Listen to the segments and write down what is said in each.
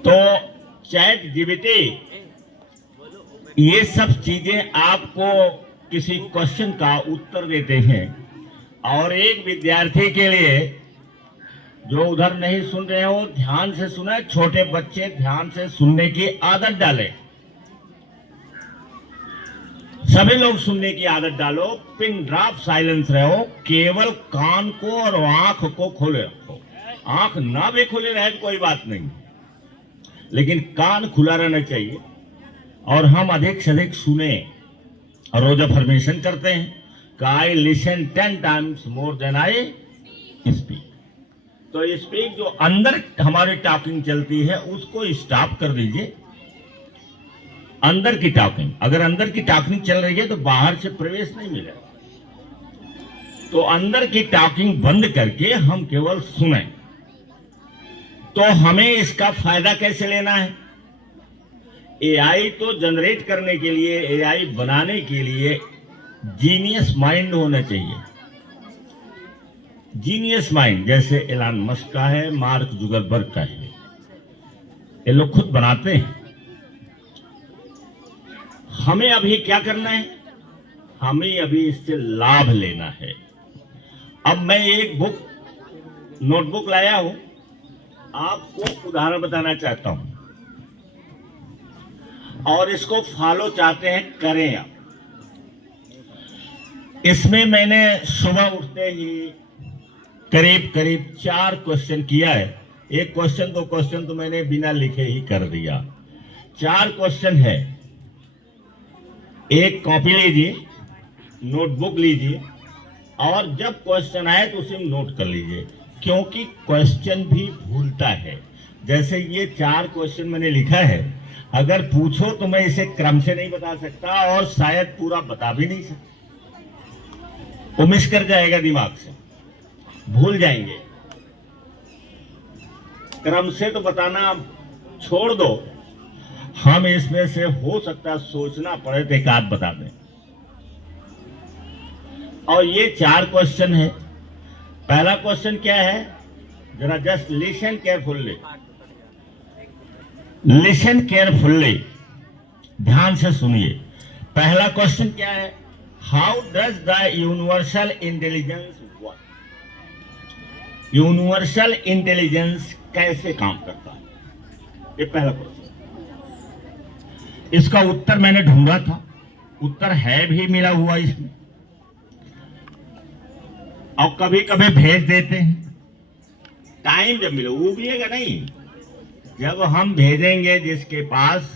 तो chat GPT ये सब चीजें आपको किसी क्वेश्चन का उत्तर देते हैं। और एक विद्यार्थी के लिए जो उधर नहीं सुन रहे हो ध्यान से सुने, छोटे बच्चे ध्यान से सुनने की आदत डालें। सभी लोग सुनने की आदत डालो, पिन ड्रॉप साइलेंस रहो, केवल कान को और आंख को खोले रखो। आंख ना भी खुले रहे तो कोई बात नहीं, लेकिन कान खुला रहना चाहिए। और हम अधिक से अधिक सुने। रोज अफर्मेशन करते हैं कि I listen 10 times more than I speak. तो स्पीक जो अंदर हमारी टॉकिंग चलती है उसको स्टॉप कर दीजिए। अंदर की टॉकिंग, अगर अंदर की टॉकिंग चल रही है तो बाहर से प्रवेश नहीं मिलेगा। तो अंदर की टॉकिंग बंद करके हम केवल सुने। तो हमें इसका फायदा कैसे लेना है? एआई तो जनरेट करने के लिए, एआई बनाने के लिए जीनियस माइंड होना चाहिए। जीनियस माइंड जैसे एलन मस्क का है, मार्क जुकरबर्ग का है, ये लोग खुद बनाते हैं। हमें अभी क्या करना है? हमें अभी इससे लाभ लेना है। अब मैं एक नोटबुक लाया हूं, आपको उदाहरण बताना चाहता हूं और इसको फॉलो चाहते हैं करें आप। इसमें मैंने सुबह उठते ही करीब करीब 4 क्वेश्चन किया है। एक क्वेश्चन 2 क्वेश्चन तो मैंने बिना लिखे ही कर दिया। 4 क्वेश्चन है। एक कॉपी लीजिए, नोटबुक लीजिए और जब क्वेश्चन आए तो उसे नोट कर लीजिए, क्योंकि क्वेश्चन भी भूलता है। जैसे ये 4 क्वेश्चन मैंने लिखा है, अगर पूछो तो मैं इसे क्रम से नहीं बता सकता और शायद पूरा बता भी नहीं सकता, वो मिस कर जाएगा, दिमाग से भूल जाएंगे। क्रम से तो बताना छोड़ दो, हम इसमें से हो सकता है सोचना पड़े तो एक आध बता दें। और ये 4 क्वेश्चन है। पहला क्वेश्चन क्या है? जरा just listen carefully, listen carefully, ध्यान से सुनिए। पहला क्वेश्चन क्या है? How does the universal intelligence work? Universal intelligence कैसे काम करता है? ये पहला क्वेश्चन। इसका उत्तर मैंने ढूंढा था, उत्तर है भी मिला हुआ इसमें, और कभी कभी भेज देते हैं। टाइम जब मिले, उबिएगा नहीं। जब हम भेजेंगे जिसके पास,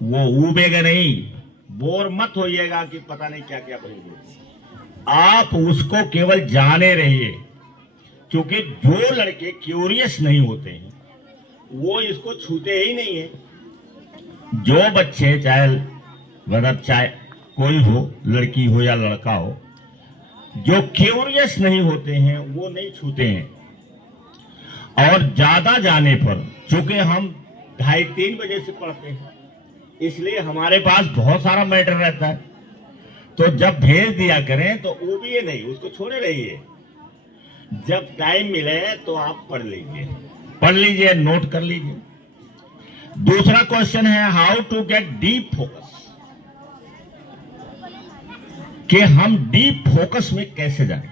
वो उबेगा नहीं। बोर मत होइएगा कि पता नहीं क्या क्या भेजे। आप उसको केवल जाने रहिए, क्योंकि जो लड़के क्यूरियस नहीं होते हैं वो इसको छूते ही नहीं है। जो बच्चे चाहे कोई हो, लड़की हो या लड़का हो, जो क्यूरियस नहीं होते हैं वो नहीं छूते हैं। और ज्यादा जाने पर, चूंकि हम 2:30-3 बजे से पढ़ते हैं, इसलिए हमारे पास बहुत सारा मैटर रहता है। तो जब भेज दिया करें तो उबिए नहीं, उसको छोड़े रहिए। जब टाइम मिले तो आप पढ़ लीजिए, नोट कर लीजिए। दूसरा क्वेश्चन है how to get deep focus, कि हम डीप फोकस में कैसे जाएं।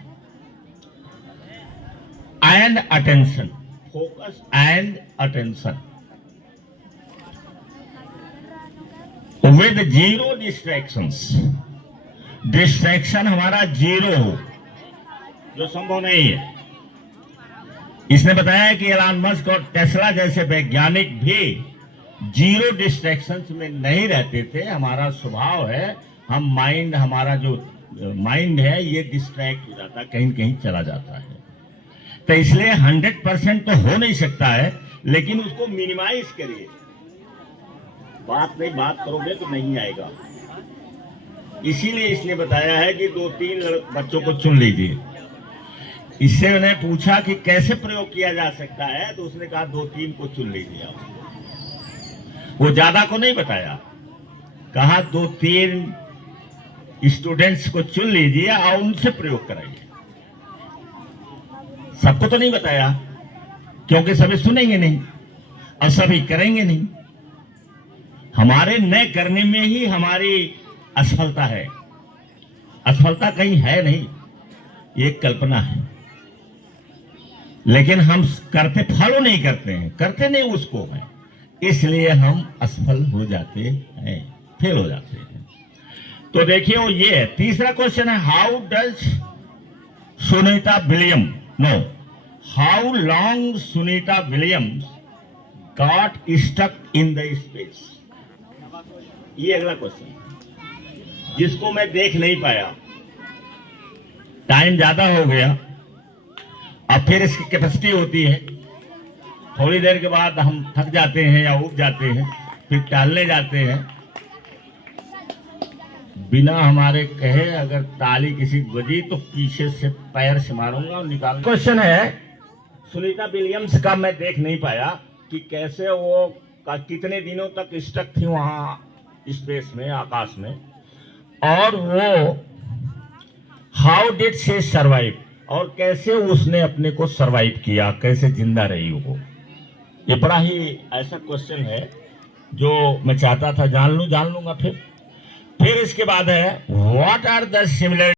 And attention, focus and attention with 0 distractions. Distraction हमारा 0 हो, जो संभव नहीं है। इसने बताया कि एलन मस्क और टेस्ला जैसे वैज्ञानिक भी 0 डिस्ट्रैक्शंस में नहीं रहते थे। हमारा स्वभाव है, हमारा जो माइंड है ये डिस्ट्रैक्ट हो जाता है, कहीं कहीं चला जाता है। तो इसलिए 100% तो हो नहीं सकता है, लेकिन उसको मिनिमाइज करिए। बात करोगे तो नहीं आएगा। इसीलिए इसने बताया है कि 2-3 बच्चों को चुन लीजिए। इससे मैंने पूछा कि कैसे प्रयोग किया जा सकता है, तो उसने कहा 2-3 को चुन लीजिए आप। वो ज्यादा को नहीं बताया, कहा 2-3 स्टूडेंट्स को चुन लीजिए और उनसे प्रयोग कराइए। सबको तो नहीं बताया। क्योंकि सभी सुनेंगे नहीं और सभी करेंगे नहीं। हमारे न करने में ही हमारी असफलता है। असफलता कहीं है नहीं, ये कल्पना है। लेकिन हम करते, फॉलो नहीं करते हैं, करते नहीं उसको है, इसलिए हम असफल हो जाते हैं, फेल हो जाते हैं। तो देखिए वो ये है। तीसरा क्वेश्चन है, how does Sunita William know how long Sunita Williams got stuck in the space. ये अगला क्वेश्चन जिसको मैं देख नहीं पाया, टाइम ज्यादा हो गया। अब फिर इसकी कैपेसिटी होती है, थोड़ी देर के बाद हम थक जाते हैं या उब जाते हैं, फिर टहलने जाते हैं। बिना हमारे कहे अगर ताली किसी बजी तो पीछे से पैर से मारूंगा और निकाल। क्वेश्चन है, सुनीता विलियम्स का मैं देख नहीं पाया कि कैसे वो कितने दिनों तक स्टक थी वहां स्पेस में, आकाश में, और वो हाउ डिड शी सर्वाइव, और कैसे उसने अपने को सर्वाइव किया, कैसे जिंदा रही वो। ये बड़ा ही ऐसा क्वेश्चन है जो मैं चाहता था जान लूंगा। फिर इसके बाद है, व्हाट आर द सिमिलर